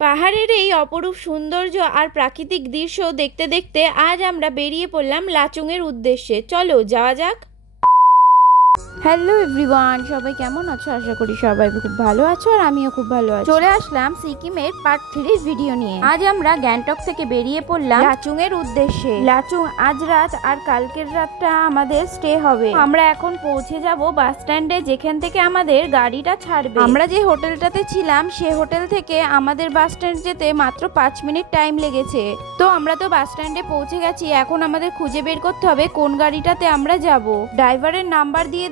পাহাড়ের এই অপরূপ সৌন্দর্য আর প্রাকৃতিক দৃশ্য দেখতে দেখতে আজ আমরা বেরিয়ে পড়লাম লাচুংয়ের উদ্দেশ্যে। চলো যাওয়া যাক। হ্যালো এভরিওয়ান, সবাই কেমন আছো? আশা করি সবাই খুব ভালো আছো আর আমিও খুব ভালো আছি। চলে আসলাম সিকিমের পার্ট 3 ভিডিও নিয়ে। আজ আমরা গ্যাংটক থেকে বেরিয়ে পড়লাম লাচুং এর উদ্দেশ্যে। লাচুং আজ রাত আর কালকের রাতটা আমাদের স্টে হবে। আমরা এখন পৌঁছে যাব বাস স্ট্যান্ডে, যেখান থেকে আমাদের গাড়িটা ছাড়বে। আমরা যে হোটেলটাতে ছিলাম সে হোটেল থেকে আমাদের বাস স্ট্যান্ড যেতে মাত্র 5 মিনিট টাইম লেগেছে। তো আমরা তো বাস স্ট্যান্ডে পৌঁছে গেছি, এখন আমাদের খুঁজে বের করতে হবে কোন গাড়িটাতে আমরা যাব। ড্রাইভারের নাম্বার দিয়ে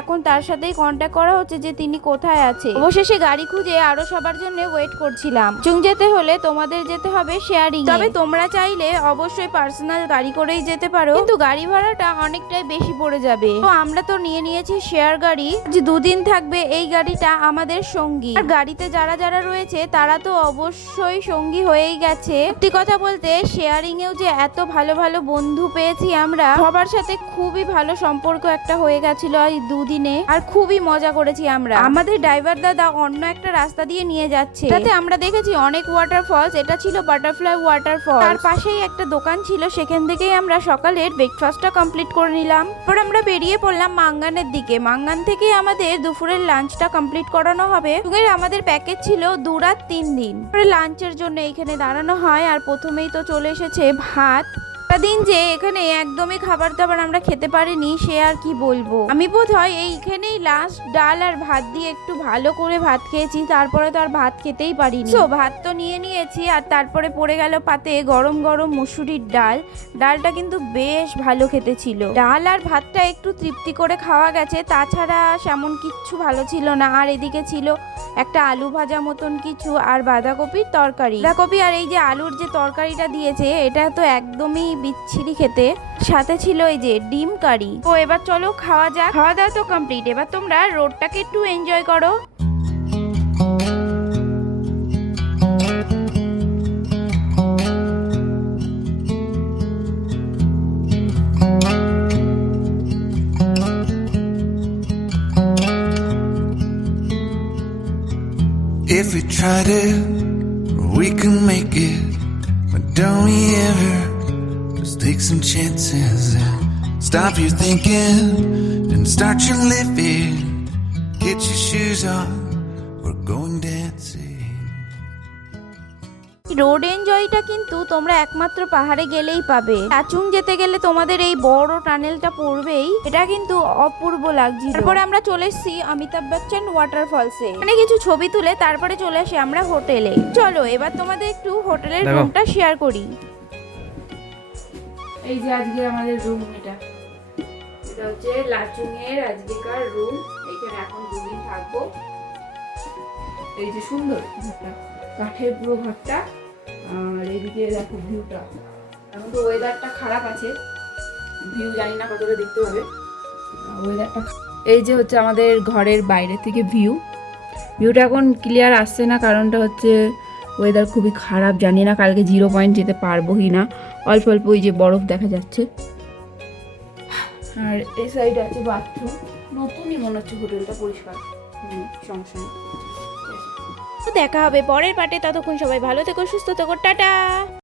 এখন তার সাথেই কন্ট্যাক্ট করা হচ্ছে যে তিনি কোথায় আছে। অবশেষে গাড়ি খুঁজে আরো সবার জন্য ওয়েট করছিলাম। চুং যেতে হলে তোমাদের যেতে হবে শেয়ারিং, তবে তোমরা চাইলে অবশ্যই পার্সোনাল গাড়ি করেই যেতে পারো, কিন্তু গাড়ি ভাড়াটা অনেকটাই বেশি পড়ে যাবে। তো আমরা তো নিয়ে নিয়েছি শেয়ার গাড়ি, যে 2 দিন থাকবে এই গাড়িটা আমাদের সঙ্গী। আর গাড়িতে যারা যারা রয়েছে তারা তো অবশ্যই সঙ্গী হয়েই গেছে। সত্যি কথা বলতে শেয়ারিং এও যে এত ভালো ভালো বন্ধু পেয়েছি আমরা, সবার সাথে খুবই ভালো সম্পর্ক একটা হয়ে গেছিল এই 2 দিনে, আর খুবই মজা করেছি আমরা। আমাদের ড্রাইভার দাদা অন্য একটা রাস্তা দিয়ে নিয়ে যাচ্ছে, তাতে আমরা দেখেছি অনেক ওয়াটারফলস। এটা ছিল বাটারফ্লাই ওয়াটারফল, তার পাশেই একটা দোকান ছিল, সেখান থেকেই আমরা সকালের ব্রেকফাস্টটা কমপ্লিট করে নিলাম। পর আমরা বেরিয়ে পড়লাম মাঙ্গানের দিকে। মাঙ্গান থেকে আমাদের দুপুরের লাঞ্চটা কমপ্লিট করানো হবে। আমাদের প্যাকেজ ছিল 2 রাত 3 দিন। পরে লাঞ্চের জন্য এখানে দাঁড়ানো হয়, আর প্রথমেই তো চলে এসেছে ভাত। দিন যে এখানে একদমই খাবার দাবার আমরা খেতে পারিনি, সে আর কি বলবো। আমি বোধহয় এইখানেই লাস্ট ডাল আর ভাত দিয়ে একটু ভালো করে ভাত খেয়েছি, তারপরে তো আর ভাত খেতেই পারিনি। তো ভাত তো নিয়ে নিয়েছি, আর তারপরে পড়ে গেল পাতে গরম গরম মুসুরির ডাল। ডালটা কিন্তু বেশ ভালো খেতে ছিল। ডাল আর ভাতটা একটু তৃপ্তি করে খাওয়া গেছে, তাছাড়া সেমন কিচ্ছু ভালো ছিল না। আর এদিকে ছিল একটা আলু ভাজা মতন কিছু, আর বাঁধাকপির তরকারি। বাঁধাকপি আর এই যে আলুর যে তরকারিটা দিয়েছে, এটা তো একদমই বিচ্ছিরি খেতে। সাথে ছিল এই যে ডিম কারি। তো এবার চলো খাওয়া যাক। খাওয়া দাওয়া তো কমপ্লিট, এবার তোমরা রোডটাকে একটু এনজয় করো। If we try to, we can make it. But don't we ever just take some chances and stop your thinking and start your living. Get your shoes on, we're going dancing. Road এনজয়টা কিন্তু তোমরা একমাত্র পাহাড়ে গেলেই পাবে। লাচুং যেতে গেলে তোমাদের এই বড় টানেলটা পড়বেই, এটা কিন্তু অপূর্ব লাগছিল। তারপরে আমরা চলে এসেছি অমিতাভ বচ্চন ওয়াটারফলসে, মানে কিছু ছবি তুলে তারপরে চলে আসি আমরা হোটেলে। চলো এবার তোমাদের একটু হোটেলের রুমটা শেয়ার করি। এই যে আজকে আমাদের রুম, এটা হচ্ছে লাচুং এর আজকেকার রুম। এখানে এখন 2 দিন থাকবো। এই যে সুন্দর ঘরটা, কাঠের পুরো ঘরটা। আর এদিকে দেখো ভিউটা, এখন তো ওয়েদারটা খারাপ আছে, ভিউ জানি না কতটা দেখতে হবে ওয়েদারটা। এই যে হচ্ছে আমাদের ঘরের বাইরে থেকে ভিউটা এখন ক্লিয়ার আসছে না, কারণটা হচ্ছে ওয়েদার খুবই খারাপ। জানি না কালকে 0 পয়েন্ট যেতে পারবো কি না। অল্প অল্প ওই যে বরফ দেখা যাচ্ছে। আর এই সাইডে আছে বাথরুম, নতুনই মনে হচ্ছে হোটেলটা, পরিষ্কার, সমস্যা নেই। দেখা হবে পরের পার্টে, ততক্ষণ সবাই ভালো থেকো, সুস্থ থেকো, টাটা।